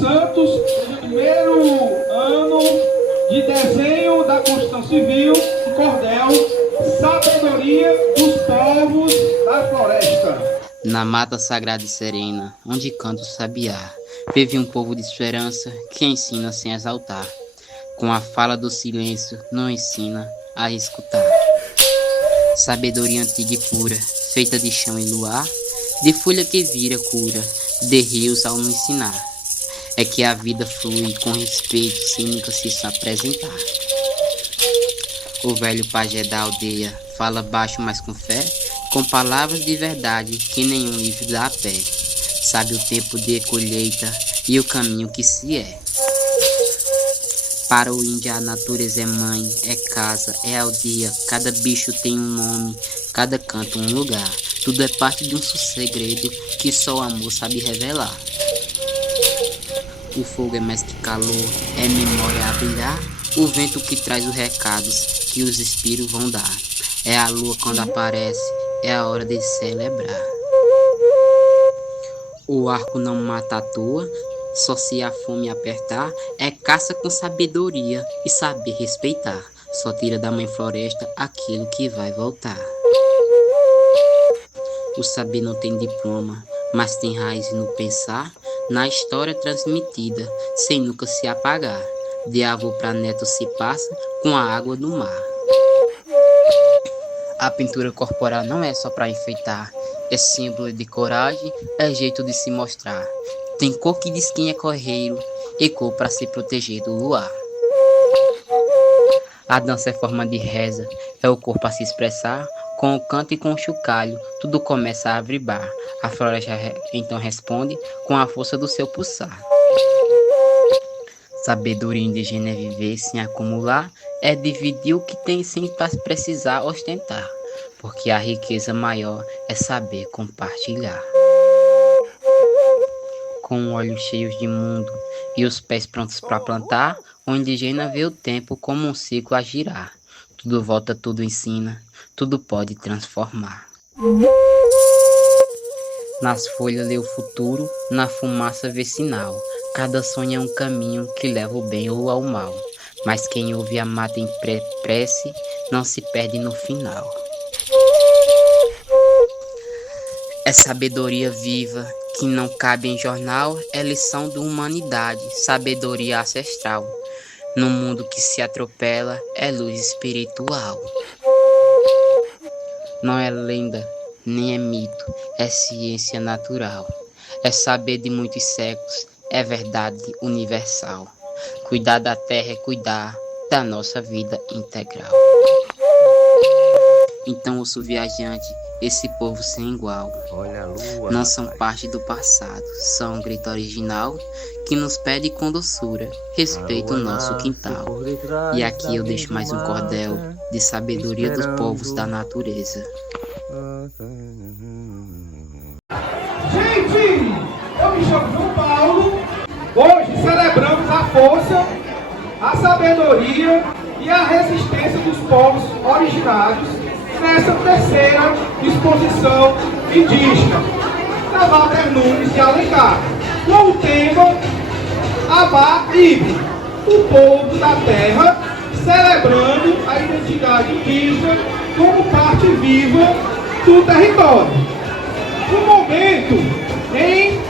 Santos, no primeiro ano de desenho da Constituição Civil, o cordel Sabedoria dos Povos da Floresta. Na mata sagrada e serena, onde canta o sabiá, vive um povo de esperança que ensina sem exaltar. Com a fala do silêncio, não ensina a escutar. Sabedoria antiga e pura, feita de chão e luar, de folha que vira cura, de rios ao nos ensinar. É que a vida flui com respeito, sem nunca se apresentar. O velho pajé da aldeia fala baixo, mas com fé, com palavras de verdade que nenhum livro dá a pé. Sabe o tempo de colheita e o caminho que se é. Para o índio a natureza é mãe, é casa, é aldeia. Cada bicho tem um nome, cada canto um lugar. Tudo é parte de um segredo que só o amor sabe revelar. O fogo é mestre calor, é memória a brilhar. O vento que traz os recados que os espíritos vão dar. É a lua quando aparece, é a hora de celebrar. O arco não mata à toa, só se a fome apertar. É caça com sabedoria e saber respeitar. Só tira da mãe floresta aquilo que vai voltar. O saber não tem diploma, mas tem raiz no pensar, na história transmitida, sem nunca se apagar. De avô para neto se passa com a água do mar. A pintura corporal não é só para enfeitar, é símbolo de coragem, é jeito de se mostrar. Tem cor que diz quem é correiro e cor para se proteger do luar. A dança é forma de reza, é o corpo a se expressar. Com o canto e com o chocalho, tudo começa a vibrar. A floresta então responde com a força do seu pulsar. Sabedoria indígena é viver sem acumular, é dividir o que tem sem precisar ostentar. Porque a riqueza maior é saber compartilhar. Com olhos cheios de mundo e os pés prontos para plantar, o indígena vê o tempo como um ciclo a girar. Tudo volta, tudo ensina, tudo pode transformar. Nas folhas lê o futuro, na fumaça vê sinal. Cada sonho é um caminho que leva o bem ou ao mal. Mas quem ouve a mata em prece não se perde no final. É sabedoria viva que não cabe em jornal, é lição de humanidade, sabedoria ancestral. No mundo que se atropela, é luz espiritual. Não é lenda, nem é mito, é ciência natural. É saber de muitos séculos, é verdade universal. Cuidar da terra é cuidar da nossa vida integral. Então ouço viajante, esse povo sem igual. Não são parte do passado, são um grito original que nos pede com doçura, respeita o nosso quintal. E aqui eu deixo mais um cordel de sabedoria dos povos da natureza. Gente, eu me chamo João Paulo. Hoje celebramos a força, a sabedoria e a resistência dos povos originários nessa terceira exposição indígena da Walter Nunes de Alencar, com o tema Abá Ibe, o povo da terra, celebrando a identidade indígena como parte viva do território. Um momento em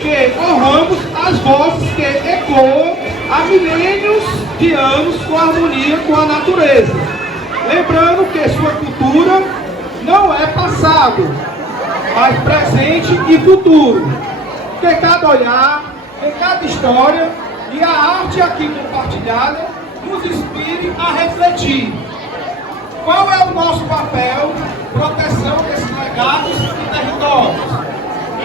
que honramos as vozes que ecoam há milênios de anos com harmonia com a natureza. Lembrando que sua cultura não é passado, mas presente e futuro. Que cada olhar, que cada história e a arte aqui compartilhada nos inspire a refletir. Qual é o nosso papel? Proteção desses legados e territórios.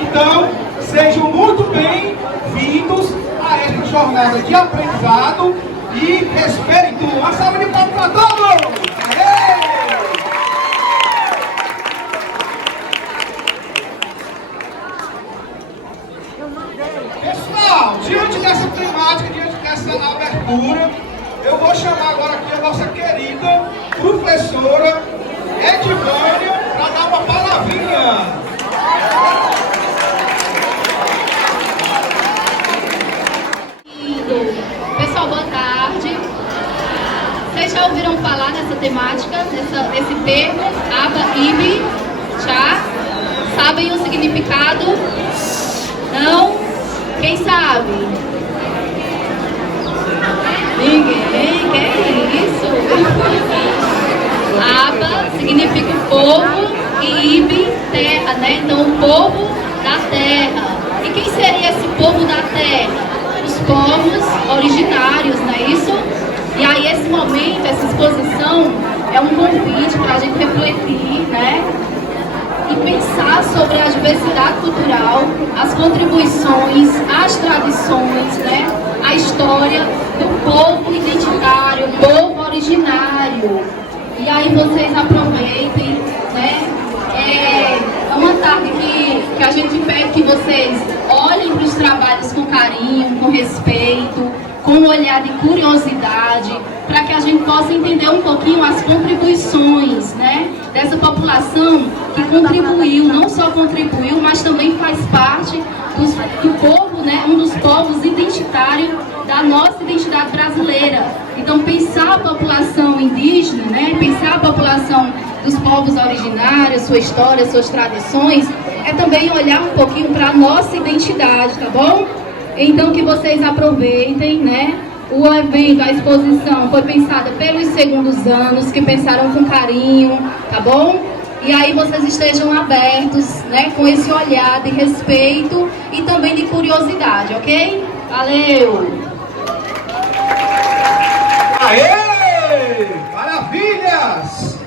Então, sejam muito bem-vindos a esta jornada de aprendizado e respeito. Uma salva de palmas para todos! Pessoal, diante dessa temática, diante dessa abertura, eu vou chamar agora aqui a nossa querida professora Edivânia para dar uma palavrinha. Obrigado. Pessoal, boa tarde. Vocês já ouviram falar nessa temática, nesse termo, aba, ibi, já? Sabem o significado? Não? Quem sabe? Ninguém? Que é isso? Aba significa povo e ibi, terra, né? Então, o povo da terra. E quem seria esse povo da terra? Os povos originários, não é isso? E aí esse momento, essa exposição é um convite para a gente refletir, né? E pensar sobre a diversidade cultural, as contribuições, as tradições, né? A história do povo identitário, povo originário. E aí vocês aproveitem, né? É uma tarde que a gente pede que vocês olhem para os trabalhos com carinho, com respeito, com um olhar de curiosidade, para que a gente possa entender um pouquinho as contribuições, né, dessa população que contribuiu, não só contribuiu, mas também faz parte do povo, né, um dos povos identitários da nossa identidade brasileira. Então, pensar a população indígena, né, pensar a população dos povos originários, sua história, suas tradições, é também olhar um pouquinho para a nossa identidade, tá bom? Então, que vocês aproveitem, né? O evento, a exposição foi pensada pelos segundos anos, que pensaram com carinho, tá bom? E aí vocês estejam abertos, né? Com esse olhar de respeito e também de curiosidade, ok? Valeu! Aê! Maravilhas!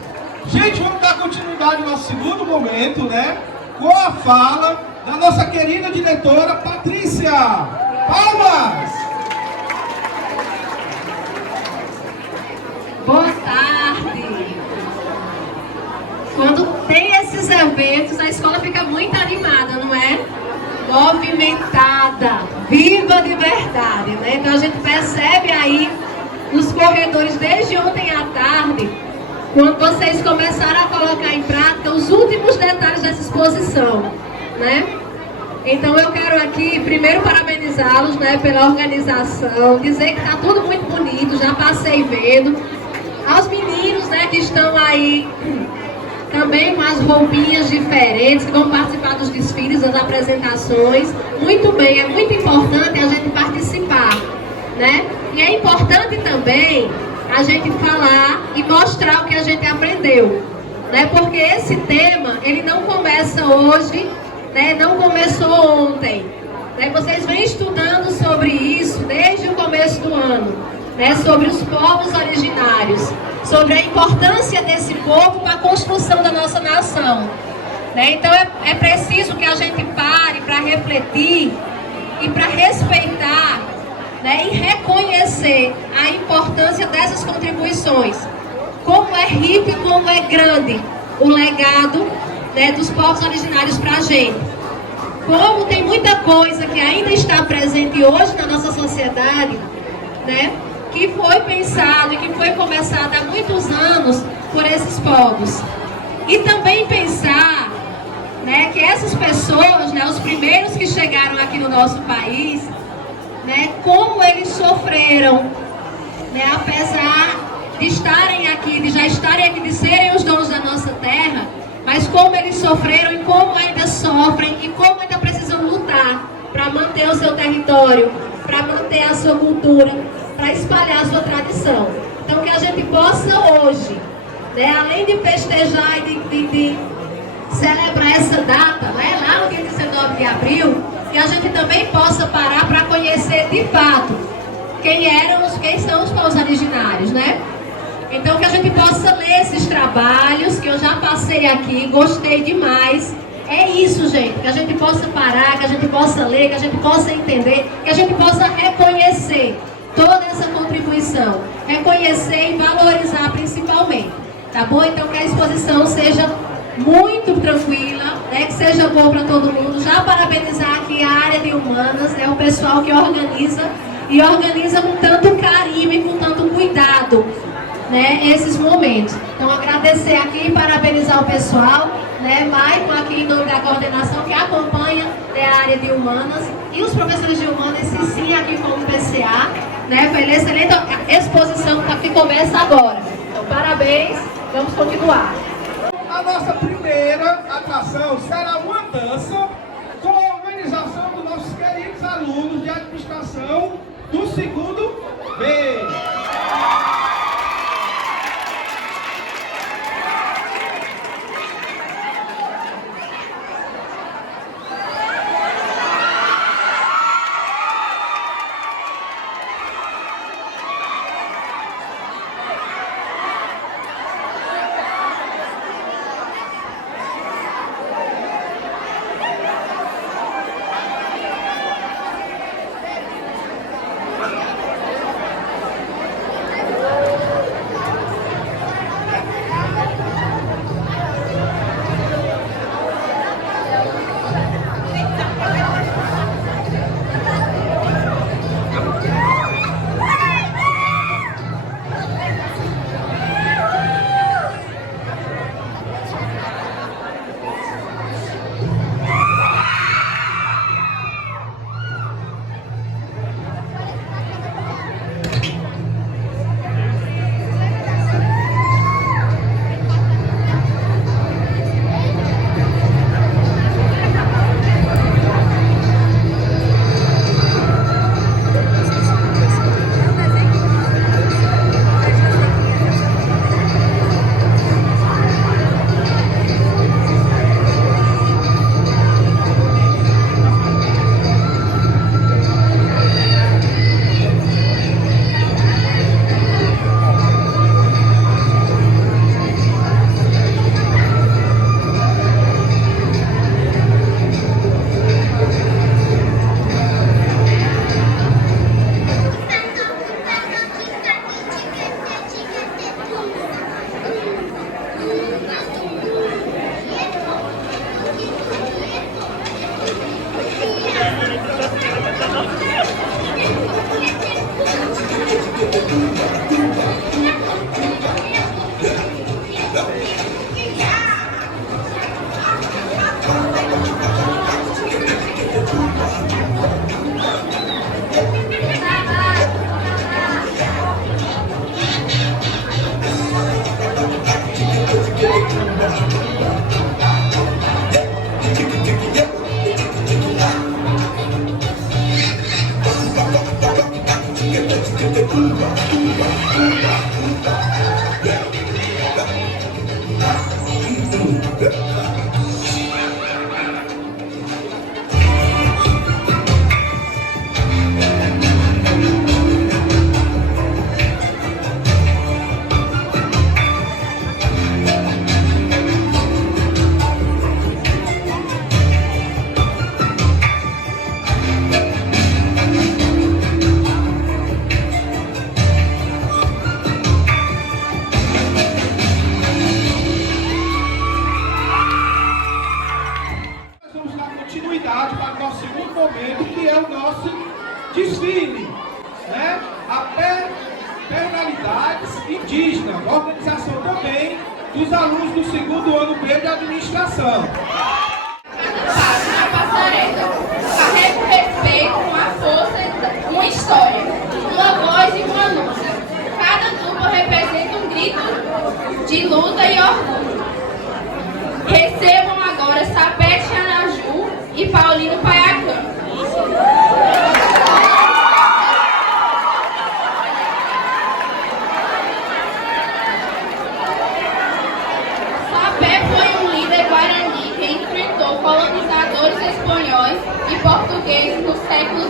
Gente, vamos dar continuidade ao nosso segundo momento, né? Com a fala da nossa querida diretora Patrícia. Palmas! Boa tarde! Quando tem esses eventos, a escola fica muito animada, não é? Movimentada, viva de verdade, né? Então a gente percebe aí nos corredores desde ontem à tarde, quando vocês começaram a colocar em prática os últimos detalhes dessa exposição, né? Então eu quero aqui primeiro parabenizá-los, né, pela organização, dizer que está tudo muito bonito, já passei vendo. Aos meninos, né, que estão aí também com as roupinhas diferentes, que vão participar dos desfiles, das apresentações. Muito bem, é muito importante a gente participar, né? E é importante também a gente falar e mostrar o que a gente aprendeu, né? Porque esse tema, ele não começa hoje, né? Não começou ontem, né? Vocês vêm estudando sobre isso desde o começo do ano, né? Sobre os povos originários, sobre a importância desse povo para a construção da nossa nação, né? Então é preciso que a gente pare para refletir e para respeitar, né, e reconhecer a importância dessas contribuições. Como é rico e como é grande o legado, né, dos povos originários para a gente. Como tem muita coisa que ainda está presente hoje na nossa sociedade, né, que foi pensado e que foi começado há muitos anos por esses povos. E também pensar, né, que essas pessoas, né, os primeiros que chegaram aqui no nosso país, né, como eles sofreram, né, apesar de estarem aqui, de já estarem aqui, de serem os donos da nossa terra, mas como eles sofreram e como ainda sofrem e como ainda precisam lutar para manter o seu território, para manter a sua cultura, para espalhar a sua tradição. Então que a gente possa hoje, né, além de festejar e de celebrar essa data, né, lá no dia 19 de abril, que a gente também possa parar para conhecer de fato quem são os povos originários, né? Então que a gente possa ler esses trabalhos, que eu já passei aqui, gostei demais. É isso, gente, que a gente possa parar, que a gente possa ler, que a gente possa entender, que a gente possa reconhecer toda essa contribuição, reconhecer e valorizar principalmente, tá bom? Então que a exposição seja muito tranquila, né, que seja bom para todo mundo. Já parabenizar aqui a área de humanas, né, o pessoal que organiza e organiza com tanto carinho e com tanto cuidado, né, esses momentos. Então agradecer aqui e parabenizar o pessoal, né, Maicon aqui em nome da coordenação que acompanha, né, a área de humanas, e os professores de humanas, Cici aqui como PCA, né? Foi excelente exposição que começa agora. Então, parabéns, vamos continuar. A nossa primeira atração será uma dança com a organização dos nossos queridos alunos de administração do segundo B. Para o nosso segundo momento, que é o nosso desfile, né? A personalidades indígenas, organização também dos alunos do segundo ano B de administração. Na passarela, carrega o respeito, uma força, uma história, uma voz e uma luta. Cada dupla representa um grito de luta e orgulho. Recebam agora Sapete Anaju e Paulino Paiacã. Sapé foi um líder guarani que enfrentou colonizadores espanhóis e portugueses no século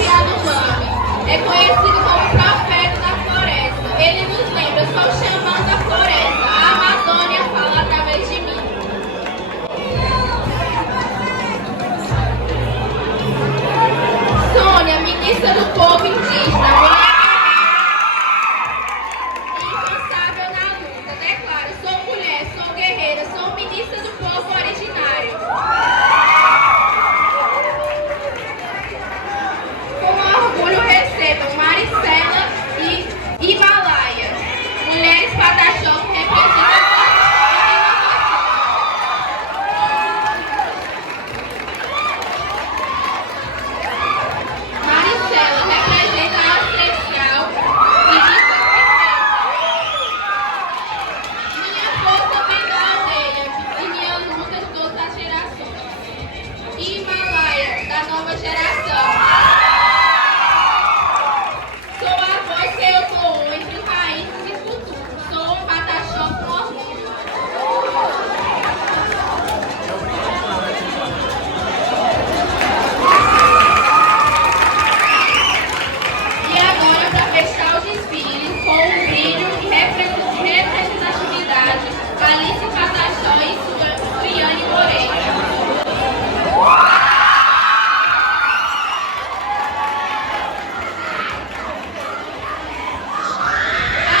Jorge Yanomami é conhecido como profeta da floresta. Ele nos lembra, sou xamã da floresta. A Amazônia fala através de mim. Sônia, ministra do povo indígena, incansável na luta, declara: sou mulher, sou guerreira, sou ministra do povo originário. Com orgulho recebam Maricela e Himalaia, mulheres Pataxó que representam a Maricela representa a ancestral e minha força vem da aldeia e minha luta de todas as gerações. Himalaia, da nova geração. Sou a voz que eu sou entre os raízes e futuros. Sou um Pataxó com orgulho. E agora, para fechar o desfile, com um brilho e representatividade, Alice Pataxó e Suiane Moreira.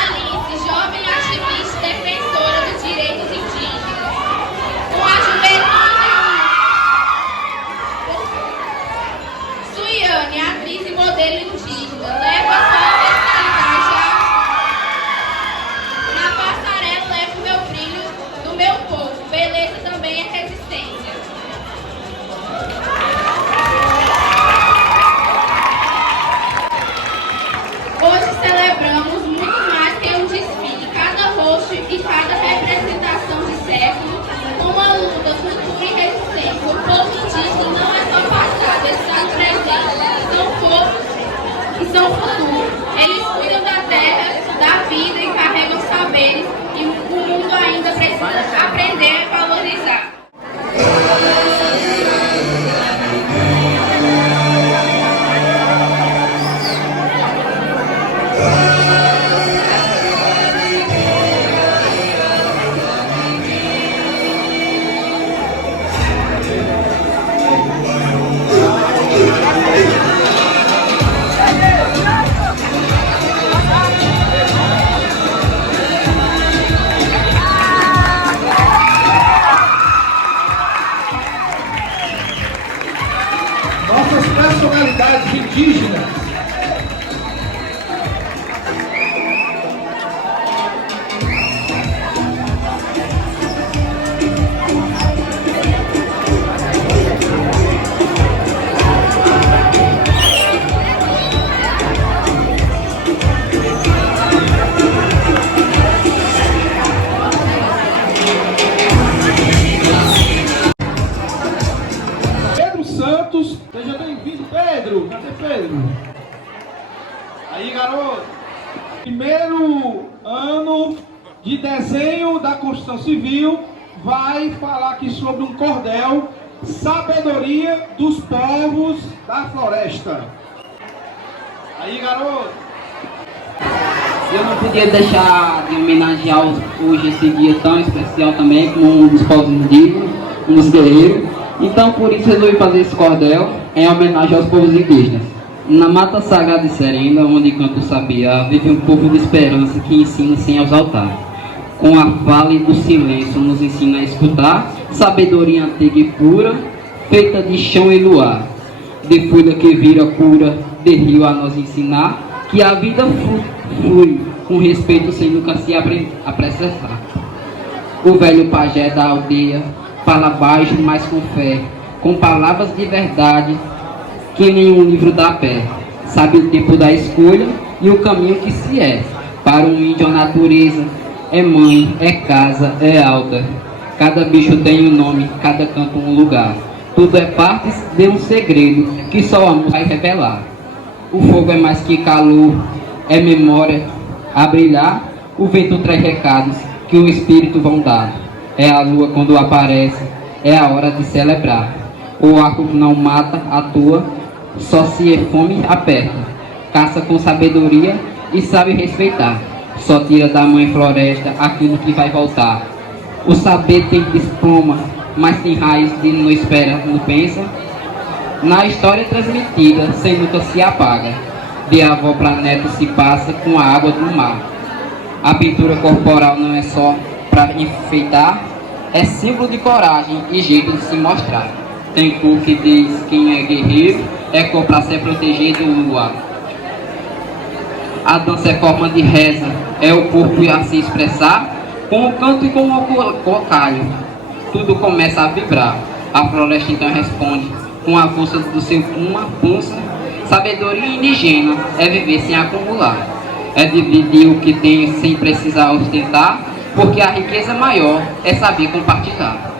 Alice, jovem ativista e defensora dos direitos indígenas. Com a juventude Suiane, atriz e modelo indígena, leva sua ancestralidade na passarela, leva o meu brilho do meu povo. Beleza também é resistência. Hoje celebramos muito mais que um desfile, cada rosto e cada representação de século, uma luta, cultura e resistência. O povo indígena não é só passado, eles são presentes, são povos e são futuro. Eles cuidam da terra, da vida e carregam saberes e o mundo ainda precisa aprender a valorizar. Nossas personalidades indígenas. Pedro Santos, seja bem-vindo, Pedro. Cadê Pedro? Aí, garoto. Primeiro ano de desenho da Constituição Civil vai falar aqui sobre um cordel, Sabedoria dos Povos da Floresta. Aí, garoto. Eu não podia deixar de homenagear hoje esse dia tão especial também, como um dos povos indígenas, um dos guerreiros. Então, por isso, resolvi fazer esse cordel em homenagem aos povos indígenas. Na Mata Sagrada de Serena, onde canta o sabiá, vive um povo de esperança que ensina sem exaltar. Com a fala e do silêncio nos ensina a escutar, sabedoria antiga e pura, feita de chão e luar. De folha que vira cura, de rio a nos ensinar, que a vida flui com respeito sem nunca se apressar. O velho pajé da aldeia fala baixo, mas com fé, com palavras de verdade, que nenhum livro dá pé. Sabe o tempo da escolha e o caminho que se é. Para um índio a natureza é mãe, é casa, é alta. Cada bicho tem um nome, cada canto um lugar. Tudo é parte de um segredo que só o amor vai revelar. O fogo é mais que calor, é memória a brilhar. O vento traz recados que o espírito vão dar. É a lua quando aparece, é a hora de celebrar. O arco não mata à toa, só se é fome aperta, caça com sabedoria e sabe respeitar, só tira da mãe floresta aquilo que vai voltar. O saber tem diploma, mas tem raiz de não espera, não pensa. Na história transmitida, sem nunca se apaga, de avó para neto se passa com a água do mar. A pintura corporal não é só para enfeitar, é símbolo de coragem e jeito de se mostrar. Tem cor que diz quem é guerreiro, é cor para se proteger do luar. A dança é forma de reza, é o corpo a se expressar, com o canto e com o cocalho. Tudo começa a vibrar, a floresta então responde, com a força do seu pulsa. Sabedoria indígena é viver sem acumular, é dividir o que tem sem precisar ostentar, porque a riqueza maior é saber compartilhar.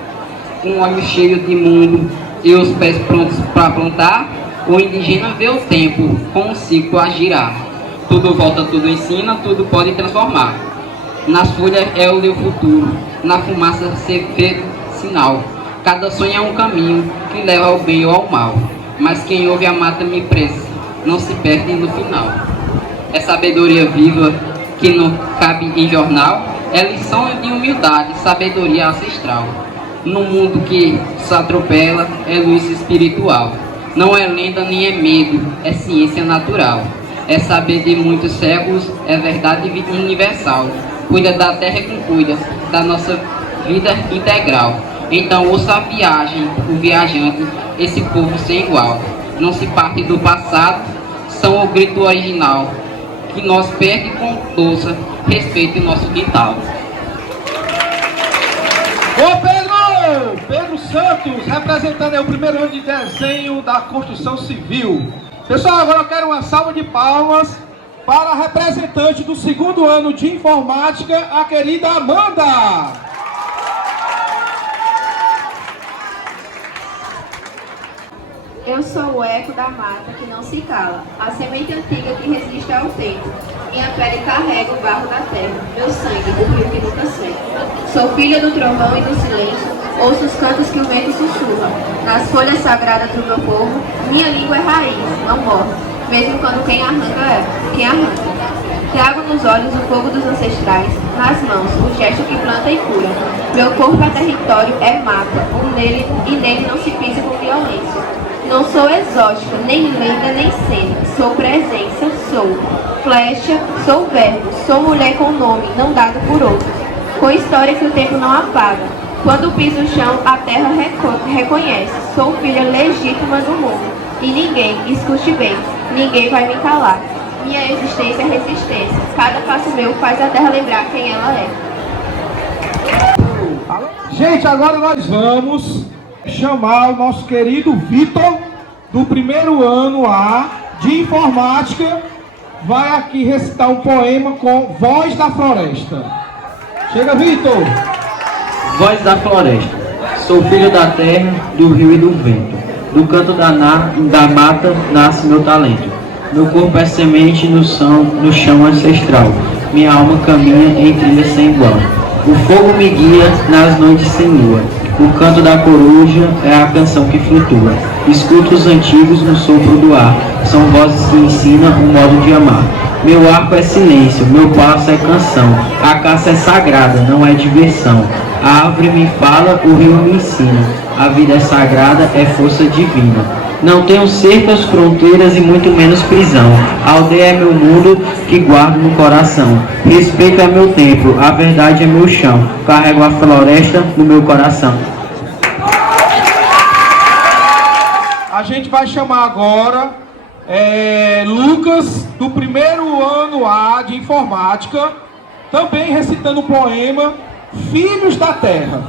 Um olho cheio de mundo e os pés prontos para plantar, o indígena vê o tempo com o ciclo a girar. Tudo volta, tudo ensina, tudo pode transformar. Nas folhas é o meu futuro, na fumaça se vê sinal. Cada sonho é um caminho que leva ao bem ou ao mal, mas quem ouve a mata me presa, não se perde no final. É sabedoria viva que não cabe em jornal, é lição de humildade, sabedoria ancestral. No mundo que se atropela, é luz espiritual. Não é lenda nem é medo, é ciência natural. É saber de muitos séculos, é verdade universal. Cuida da terra e cuida da nossa vida integral. Então ouça a viagem, o viajante, esse povo sem igual. Não se parte do passado, são o grito original, que nós perde com força, respeite o nosso quintal. Ô Pedro! Pedro Santos, representando aí o primeiro ano de desenho da construção civil. Pessoal, agora eu quero uma salva de palmas para a representante do segundo ano de informática, a querida Amanda. Eu sou o eco da mata que não se cala, a semente antiga que resiste ao tempo. Minha pele carrega o barro da terra, meu sangue, o rio que nunca seca. Sou filha do trovão e do silêncio, ouço os cantos que o vento sussurra. Nas folhas sagradas do meu povo, minha língua é raiz, não morre, mesmo quando quem arranca é quem arranca. Trago nos olhos o fogo dos ancestrais, nas mãos o gesto que planta e cura. Meu corpo é território, é mapa, e nele não se pisa com violência. Não sou exótica, nem lenda, nem cena. Sou presença, sou flecha, sou verbo. Sou mulher com nome, não dado por outros. Com história que o tempo não apaga. Quando piso o chão, a terra reconhece. Sou filha legítima do mundo. E ninguém, escute bem, ninguém vai me calar. Minha existência é resistência. Cada passo meu faz a terra lembrar quem ela é. Gente, agora nós vamos chamar o nosso querido Vitor, do primeiro ano A de informática, vai aqui recitar um poema com Voz da Floresta. Chega, Vitor! Voz da floresta. Sou filho da terra, do rio e do vento. Do canto da mata nasce meu talento. Meu corpo é semente no chão ancestral. Minha alma caminha em trilha sem igual. O fogo me guia nas noites sem lua. O canto da coruja é a canção que flutua. Escuto os antigos no sopro do ar. São vozes que ensinam o modo de amar. Meu arco é silêncio, meu passo é canção. A caça é sagrada, não é diversão. A árvore me fala, o rio me ensina. A vida é sagrada, é força divina. Não tenho cercas, fronteiras e muito menos prisão. A aldeia é meu mundo que guardo no coração. Respeito é meu templo, a verdade é meu chão. Carrego a floresta no meu coração. A gente vai chamar agora Lucas, do primeiro ano A de informática, também recitando o poema Filhos da Terra.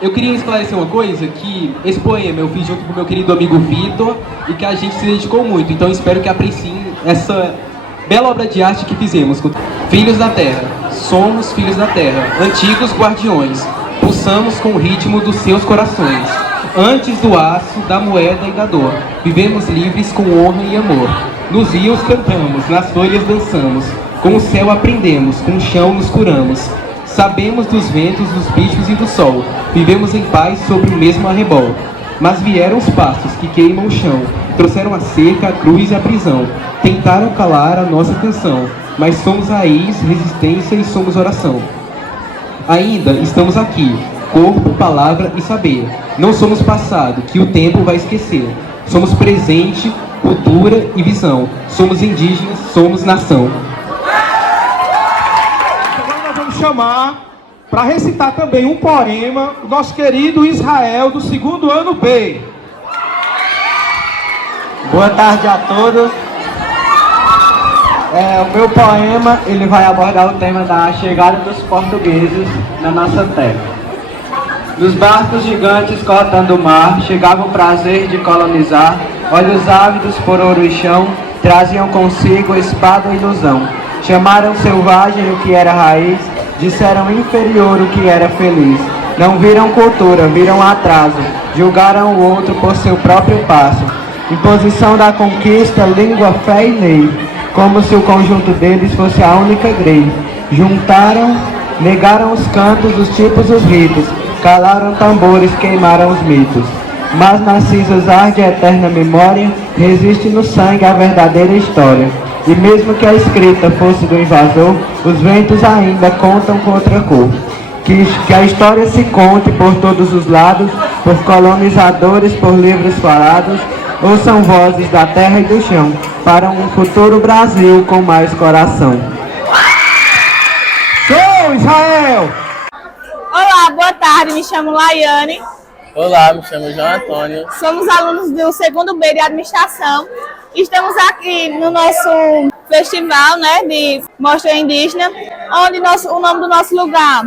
Eu queria esclarecer uma coisa, que esse poema eu fiz junto com o meu querido amigo Vitor e que a gente se dedicou muito, então espero que apreciem essa bela obra de arte que fizemos. Filhos da Terra, somos filhos da Terra, antigos guardiões, pulsamos com o ritmo dos seus corações. Antes do aço, da moeda e da dor, vivemos livres com honra e amor. Nos rios cantamos, nas folhas dançamos, com o céu aprendemos, com o chão nos curamos. Sabemos dos ventos, dos bichos e do sol, vivemos em paz sobre o mesmo arrebol. Mas vieram os pastos que queimam o chão, trouxeram a seca, a cruz e a prisão. Tentaram calar a nossa canção, mas somos raiz, resistência e somos oração. Ainda estamos aqui, corpo, palavra e saber. Não somos passado, que o tempo vai esquecer. Somos presente, cultura e visão. Somos indígenas, somos nação. Agora nós vamos chamar para recitar também um poema o nosso querido Israel do 2º ano B. Boa tarde a todos. O meu poema ele vai abordar o tema da chegada dos portugueses na nossa terra. Nos barcos gigantes cortando o mar, chegava o prazer de colonizar. Olhos ávidos por ouro e chão, traziam consigo espada e ilusão. Chamaram selvagem o que era raiz, disseram inferior o que era feliz. Não viram cultura, viram atraso, julgaram o outro por seu próprio passo. Imposição da conquista, língua, fé e lei, como se o conjunto deles fosse a única grei. Juntaram, negaram os cantos, os tipos, os ritos, calaram tambores, queimaram os mitos. Mas Narcisos arde a eterna memória, resiste no sangue a verdadeira história. E mesmo que a escrita fosse do invasor, os ventos ainda contam com outra cor. Que a história se conte por todos os lados, por colonizadores, por livros falados. Ouçam vozes da terra e do chão, para um futuro Brasil com mais coração. Show, Israel! Olá, boa tarde, me chamo Laiane. Olá, me chamo João Antônio. Somos alunos do 2º B de Administração. Estamos aqui no nosso festival, de Mostra Indígena, onde o nome do nosso lugar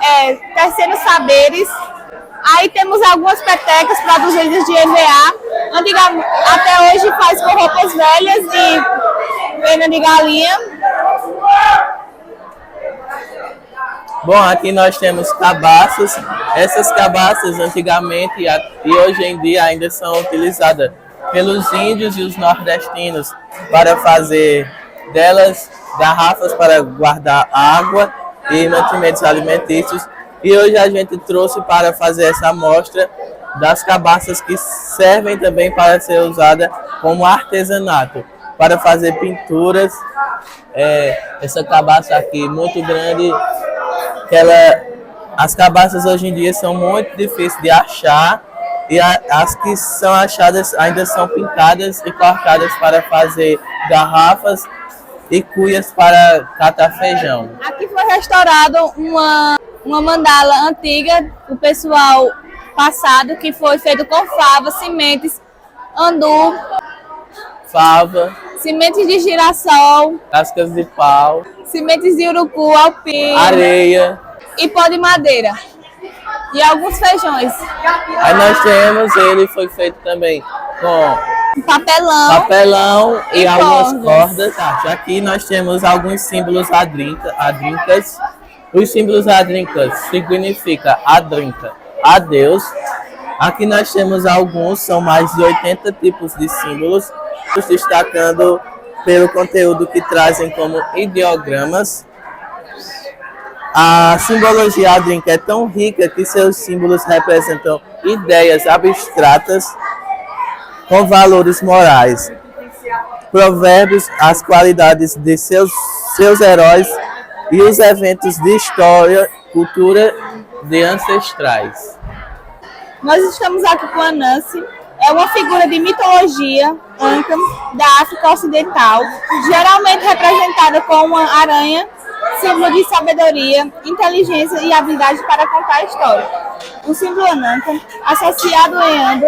é Tecendo Saberes. Aí temos algumas petecas produzidas de EVA. Antigamente, até hoje faz com roupas velhas e pena de galinha. Bom, aqui nós temos cabaças. Essas cabaças antigamente e hoje em dia ainda são utilizadas pelos índios e os nordestinos para fazer delas garrafas para guardar água e mantimentos alimentícios. E hoje a gente trouxe para fazer essa amostra das cabaças que servem também para ser usada como artesanato, para fazer pinturas. Essa cabaça aqui muito grande, as cabaças hoje em dia são muito difíceis de achar e as que são achadas ainda são pintadas e cortadas para fazer garrafas e cuias para catar feijão. Aqui foi restaurado uma mandala antiga do pessoal passado, que foi feito com fava, sementes, andu, sementes de girassol, cascas de pau, sementes de urucu, alpim, areia e pó de madeira. E alguns feijões. Aí nós temos, ele foi feito também com papelão e algumas cordas. Aqui nós temos alguns símbolos adrincas. Os símbolos adrincas significam adrinca, a Deus. Aqui nós temos alguns, são mais de 80 tipos de símbolos, destacando pelo conteúdo que trazem como ideogramas. A simbologia adrinca é tão rica que seus símbolos representam ideias abstratas com valores morais. Provérbios, as qualidades de seus heróis e os eventos de história, cultura de ancestrais. Nós estamos aqui com a Nancy. É uma figura de mitologia anca da África Ocidental, geralmente representada com uma aranha, símbolo de sabedoria, inteligência e habilidade para contar a história. O símbolo Ananka, associado em Ando,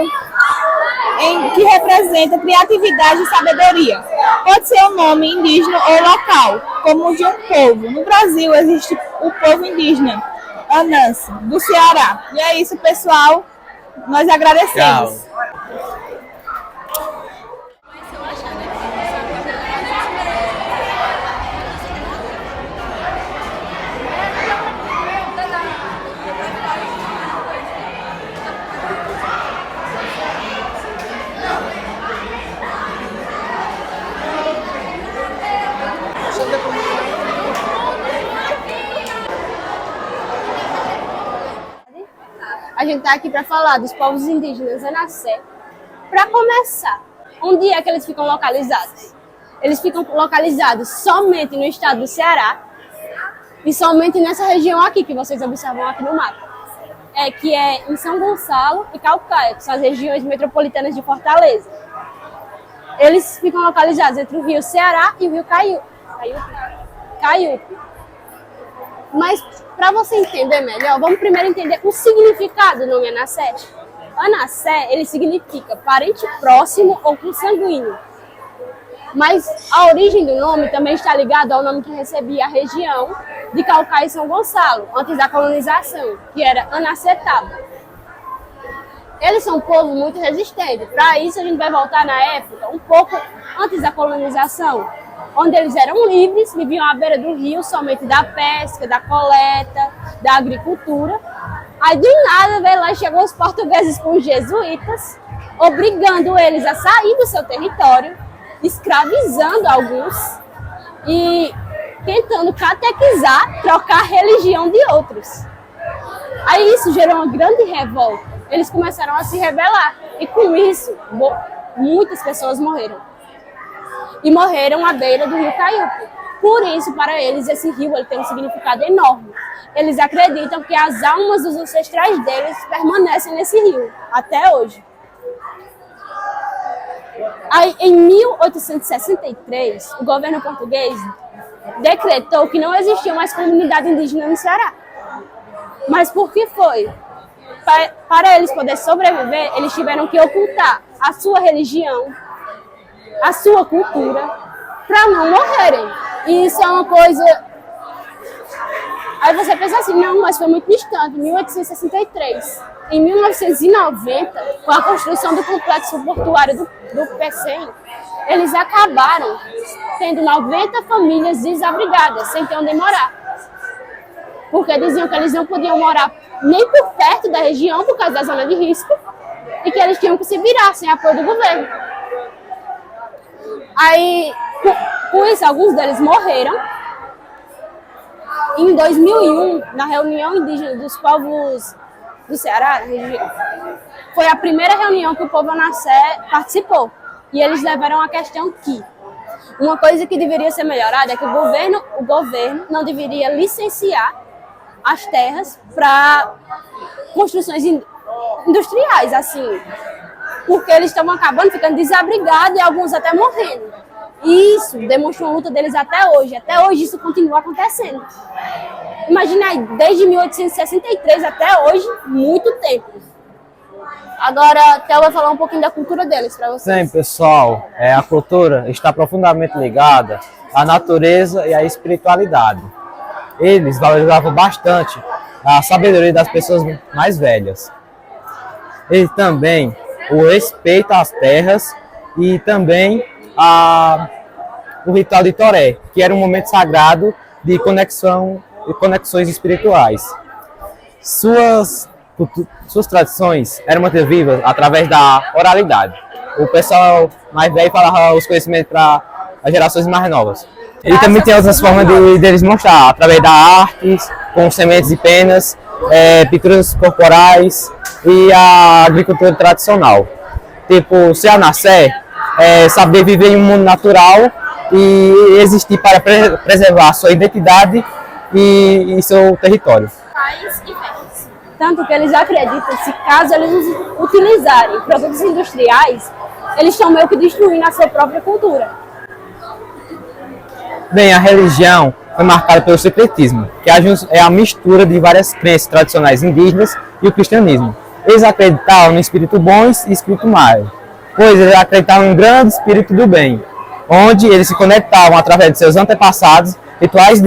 que representa criatividade e sabedoria. Pode ser um nome indígena ou local, como de um povo. No Brasil existe o povo indígena, Anansi, do Ceará. E é isso, pessoal. Nós agradecemos. Tchau. a gente está aqui para falar dos povos indígenas Anassé. Para começar, onde é que eles ficam localizados? Eles ficam localizados somente no estado do Ceará e somente nessa região aqui que vocês observam aqui no mapa. Que é em São Gonçalo e Calcaia, que são as regiões metropolitanas de Fortaleza. Eles ficam localizados entre o rio Ceará e o rio Caiupe. Mas, para você entender melhor, vamos primeiro entender o significado do nome Anassé. Anassé, ele significa parente próximo ou consanguíneo. Mas a origem do nome também está ligada ao nome que recebia a região de Calcaia e São Gonçalo, antes da colonização, que era Anacetaba. Eles são um povo muito resistente. Para isso, a gente vai voltar na época, um pouco antes da colonização, onde eles eram livres, viviam à beira do rio, somente da pesca, da coleta, da agricultura. Aí, do nada, veio lá e chegou os portugueses com os jesuítas, obrigando eles a sair do seu território, escravizando alguns e tentando catequizar, trocar a religião de outros. Aí isso gerou uma grande revolta. Eles começaram a se rebelar e com isso muitas pessoas morreram. E morreram à beira do rio Caiupe. Por isso, para eles, esse rio ele tem um significado enorme. Eles acreditam que as almas dos ancestrais deles permanecem nesse rio, até hoje. Aí, em 1863, o governo português decretou que não existia mais comunidade indígena no Ceará. Mas por que foi? Para eles poderem sobreviver, eles tiveram que ocultar a sua religião, a sua cultura, para não morrerem. E isso é uma coisa... Aí você pensa assim, não, mas foi muito distante, 1863. Em 1990, com a construção do complexo portuário do Pecém, eles acabaram tendo 90 famílias desabrigadas, sem ter onde morar. Porque diziam que eles não podiam morar nem por perto da região, por causa da zona de risco, e que eles tinham que se virar sem apoio do governo. Aí, com isso, alguns deles morreram. Em 2001, na reunião indígena dos povos do Ceará, foi a primeira reunião que o povo Anassé participou. E eles levaram a questão que uma coisa que deveria ser melhorada é que o governo não deveria licenciar as terras para construções industriais, assim, porque eles estavam acabando ficando desabrigados e alguns até morrendo. E isso demonstrou a luta deles até hoje. Até hoje isso continua acontecendo. Imagina aí, desde 1863 até hoje, muito tempo. Agora, a Theo vai falar um pouquinho da cultura deles para vocês. Sim, pessoal, a cultura está profundamente ligada à natureza e à espiritualidade. Eles valorizavam bastante a sabedoria das pessoas mais velhas. E também o respeito às terras e também o ritual de Toré, que era um momento sagrado de conexão e conexões espirituais. Suas tradições eram mantidas vivas através da oralidade. O pessoal mais velho falava os conhecimentos para as gerações mais novas. E também tem outras formas deles mostrar, através da arte, com sementes e penas, pinturas corporais e a agricultura tradicional. Tipo, ser Anassé saber viver em um mundo natural e existir para preservar sua identidade e seu território. Tanto que eles acreditam que se caso eles utilizarem produtos industriais, eles estão meio que destruindo a sua própria cultura. Bem, a religião foi marcada pelo secretismo, que é a mistura de várias crenças tradicionais indígenas e o cristianismo. Eles acreditavam no espírito bom e espírito mau, pois eles acreditavam em um grande espírito do bem, onde eles se conectavam através de seus antepassados, rituais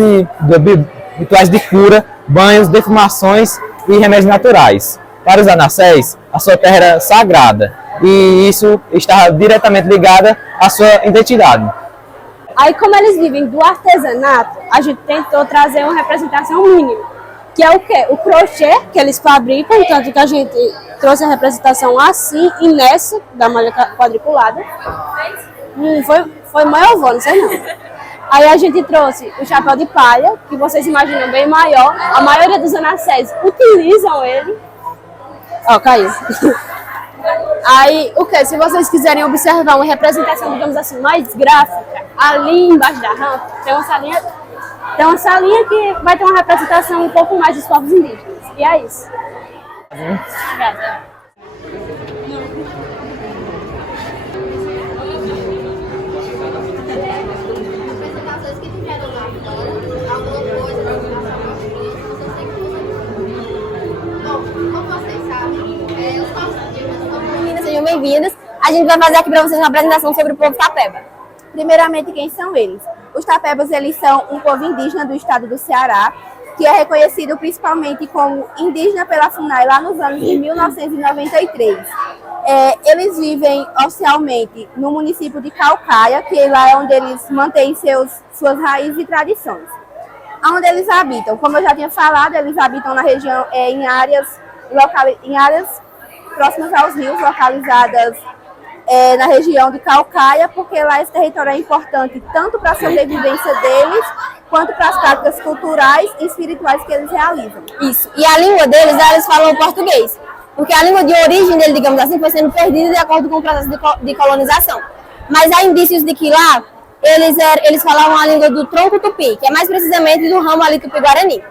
de cura, banhos, defumações e remédios naturais. Para os Anassés, a sua terra era sagrada e isso estava diretamente ligado à sua identidade. Aí, como eles vivem do artesanato, a gente tentou trazer uma representação mínima, que é o quê? O crochê que eles fabricam, tanto que a gente trouxe a representação assim e nessa, da malha quadriculada. Foi maior, não sei não. Aí a gente trouxe o chapéu de palha, que vocês imaginam bem maior. A maioria dos Anassés utilizam ele. Ó, caiu. Aí, o que? Se vocês quiserem observar uma representação, digamos assim, mais gráfica, ali embaixo da rampa, tem uma salinha que vai ter uma representação um pouco mais dos povos indígenas. E é isso. Obrigada. Meninas, sejam bem-vindas. A gente vai fazer aqui para vocês uma apresentação sobre o povo Tapeba. Primeiramente, quem são eles? Os Tapebas, eles são um povo indígena do estado do Ceará, que é reconhecido principalmente como indígena pela FUNAI lá nos anos de 1993. Eles vivem oficialmente no município de Caucaia, que lá é onde eles mantêm suas raízes e tradições. Onde eles habitam, como eu já tinha falado, eles habitam na região, em áreas próximas aos rios, localizadas na região de Caucaia, porque lá esse território é importante tanto para a sobrevivência deles, quanto para as práticas culturais e espirituais que eles realizam. Isso. E a língua deles, eles falam o português. Porque a língua de origem dele, digamos assim, foi sendo perdida de acordo com o processo de colonização. Mas há indícios de que lá eles falavam a língua do tronco tupi, que é mais precisamente do ramo ali tupi-guarani.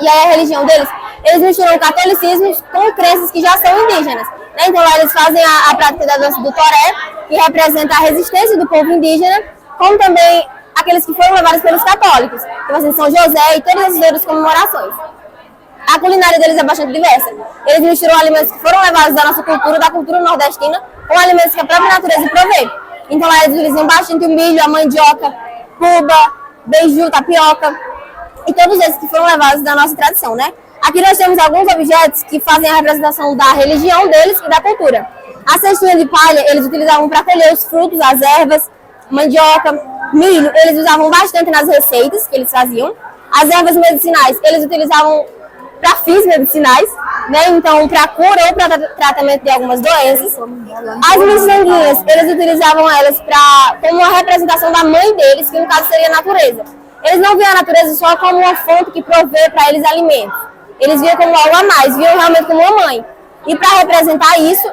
E aí a religião deles, eles misturam o catolicismo com crenças que já são indígenas. Né? Então lá eles fazem a prática da dança do toré, que representa a resistência do povo indígena, como também aqueles que foram levados pelos católicos, como assim, São José e todas essas outras comemorações. A culinária deles é bastante diversa. Eles misturam alimentos que foram levados da nossa cultura, da cultura nordestina, com alimentos que a própria natureza provê. Então lá eles utilizam bastante o milho, a mandioca, puba, beiju, tapioca e todos esses que foram levados da nossa tradição, né? Aqui nós temos alguns objetos que fazem a representação da religião deles e da cultura. A cestinha de palha eles utilizavam para colher os frutos, as ervas, mandioca, milho, eles usavam bastante nas receitas que eles faziam. As ervas medicinais eles utilizavam para fins medicinais, né? Então para cura ou para tratamento de algumas doenças. As miçanguinhas, eles utilizavam elas como uma representação da mãe deles, que no caso seria a natureza. Eles não viam a natureza só como uma fonte que provê para eles alimentos. Eles viam como algo a mais, viam realmente como uma mãe. E para representar isso,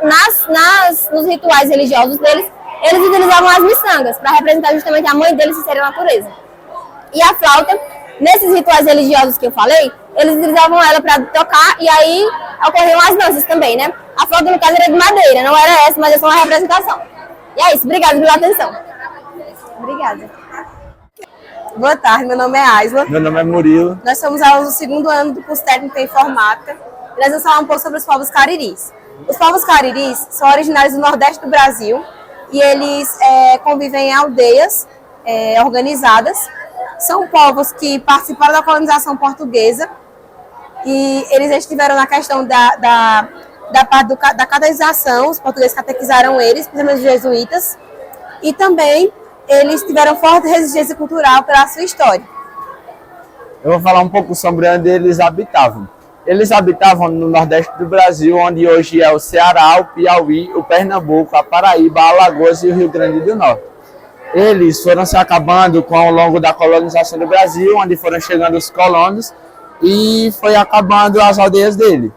nos rituais religiosos deles, eles utilizavam as miçangas, para representar justamente a mãe deles, que seria a natureza. E a flauta, nesses rituais religiosos que eu falei, eles utilizavam ela para tocar e aí ocorriam as danças também, né? A flauta, no caso, era de madeira, não era essa, mas é só uma representação. E é isso, obrigada pela atenção. Obrigada. Boa tarde, meu nome é Aisla. Meu nome é Murilo. Nós somos alunos do 2º ano do curso técnico em informática. E nós vamos falar um pouco sobre os povos cariris. Os povos cariris são originários do Nordeste do Brasil e eles convivem em aldeias organizadas. São povos que participaram da colonização portuguesa e eles estiveram na questão da catequização. Os portugueses catequizaram eles, principalmente os jesuítas, e também eles tiveram forte resistência cultural pela sua história. Eu vou falar um pouco sobre onde eles habitavam. Eles habitavam no Nordeste do Brasil, onde hoje é o Ceará, o Piauí, o Pernambuco, a Paraíba, a Alagoas e o Rio Grande do Norte. Eles foram se acabando ao longo da colonização do Brasil, onde foram chegando os colonos e foi acabando as aldeias dele.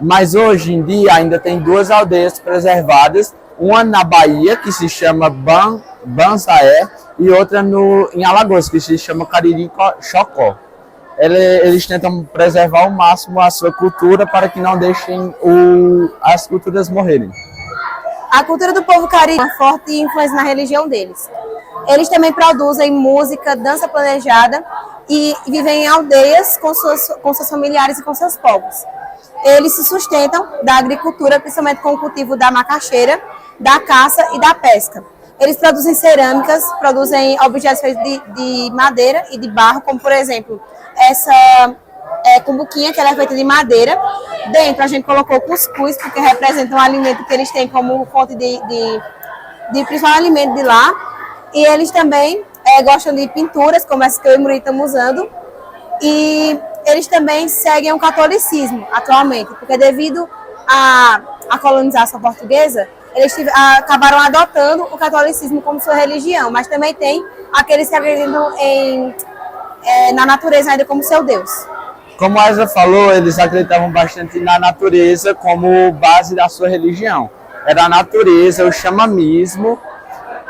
Mas hoje em dia ainda tem 2 aldeias preservadas, uma na Bahia, que se chama Banzaé, e outra em Alagoas, que se chama Cariri-Chocó. Eles tentam preservar ao máximo a sua cultura para que não deixem as culturas morrerem. A cultura do povo cariri tem uma forte influência na religião deles. Eles também produzem música, dança planejada e vivem em aldeias com seus familiares e com seus povos. Eles se sustentam da agricultura, principalmente com o cultivo da macaxeira, da caça e da pesca. Eles produzem cerâmicas, produzem objetos feitos de madeira e de barro, como por exemplo, essa cumbuquinha, que ela é feita de madeira. Dentro a gente colocou cuscuz, porque representa um alimento que eles têm como fonte de principal alimento de lá. E eles também gostam de pinturas, como essa que eu e o Murilo estamos usando. E eles também seguem o catolicismo atualmente, porque devido à colonização portuguesa, eles acabaram adotando o catolicismo como sua religião, mas também tem aqueles que acreditam na natureza ainda como seu Deus. Como a Asa falou, eles acreditavam bastante na natureza como base da sua religião. Era a natureza, o xamanismo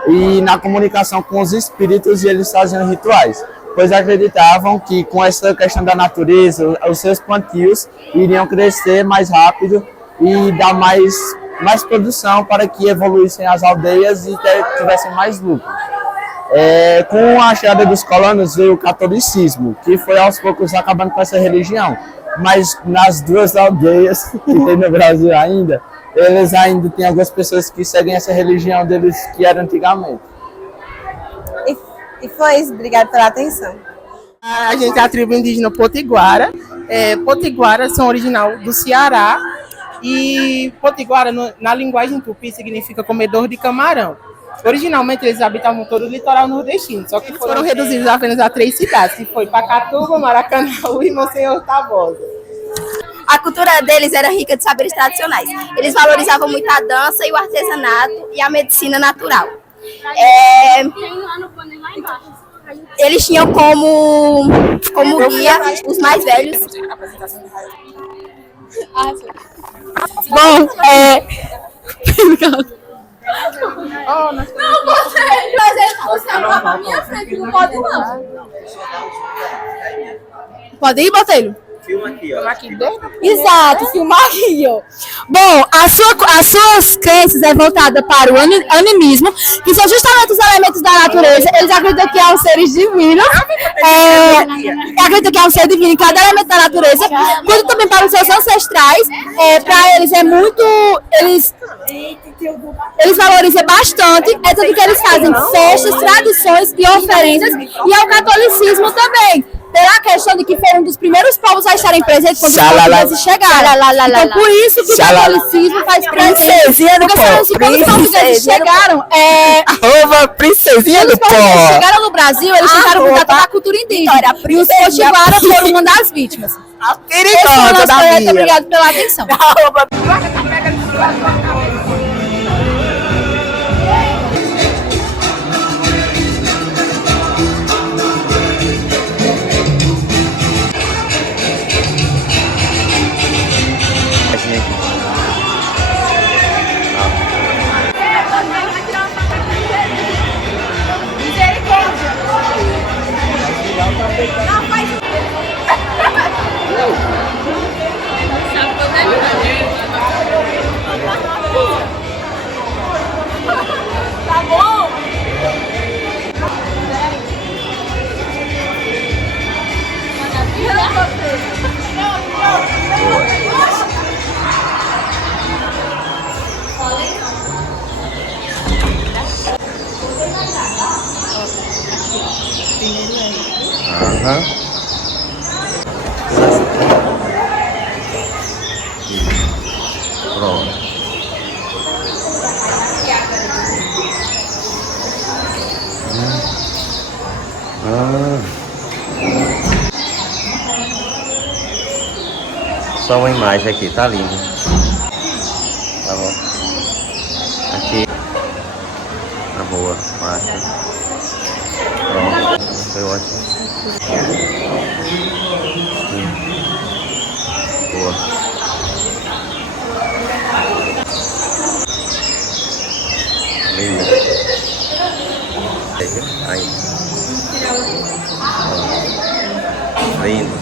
e na comunicação com os espíritos, e eles faziam rituais, pois acreditavam que com essa questão da natureza, os seus plantios iriam crescer mais rápido e dar mais produção para que evoluíssem as aldeias e tivessem mais lucro. Com a chegada dos colonos veio o catolicismo, que foi aos poucos acabando com essa religião. Mas nas 2 aldeias que tem no Brasil ainda, eles ainda têm algumas pessoas que seguem essa religião deles que era antigamente. E foi isso, obrigado pela atenção. A gente é a tribo indígena Potiguara. Potiguara são original do Ceará e Potiguara, na linguagem tupi, significa comedor de camarão. Originalmente eles habitavam todo o litoral nordestino, só que foram reduzidos apenas a 3 cidades, que foi Pacatuba, Maracanaú e Monsenhor Tabosa. A cultura deles era rica de saberes tradicionais. Eles valorizavam muito a dança e o artesanato e a medicina natural. Eles tinham como guia os mais velhos. Bom, Não, você não na minha frente, não pode não. pode ir, Botelho? Filma aqui, ó. Exato, filmar aqui, ó. Bom, as suas crenças é voltada para o animismo, que são justamente os elementos da natureza. Eles acreditam que há os seres divinos, acreditam que há um ser divino em cada elemento da natureza, quanto também para os seus ancestrais. Para eles é muito... Eles valorizam bastante, é tanto que eles fazem festas, tradições e oferendas, e ao catolicismo também. Pela questão de que foi um dos primeiros povos a estarem presentes quando os portugueses chegaram. Então, por isso que o catolicismo faz presente. Porque quando os portugueses chegaram, Princesinha quando os portugueses chegaram no Brasil, eles tentaram mudar toda a cultura indígena. E os potiguaras foram uma das vítimas. Esse foi o nosso projeto. Obrigado pela atenção. Tá bom? Pronto. Só uma imagem aqui, tá lindo. Tá bom. Aqui. Tá boa, massa. Pronto. Foi ótimo. Boa. Linda. Aí. Lindo.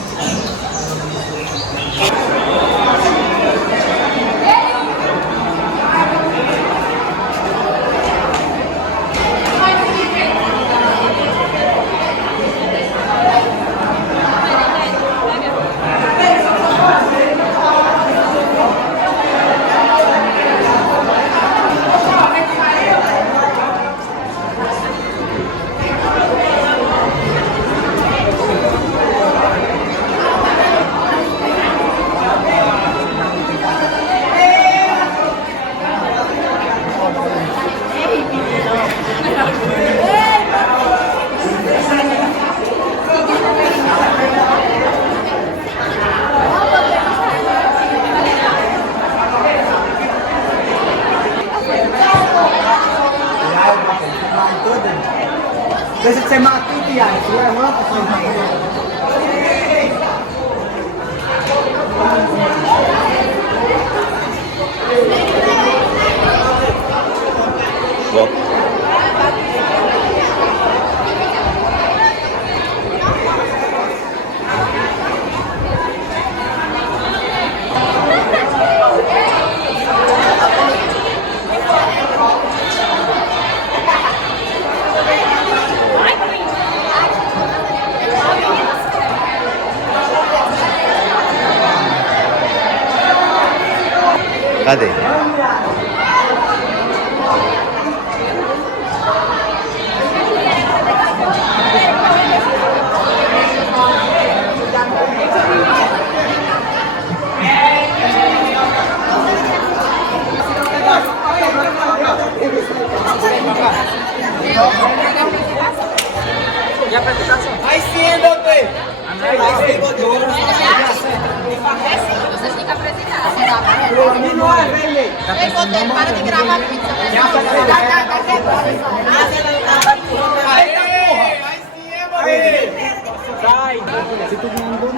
Deixa de ser matuto, Iago. Levanta, Cadê? E a apresentação? Aí sim, doutor. Aí sim, doutor. Vocês têm que apresentar. Não é, velho. Ei, Botelho, para de gravar vídeo. Aí sim, é, mano. Sai. Se tu não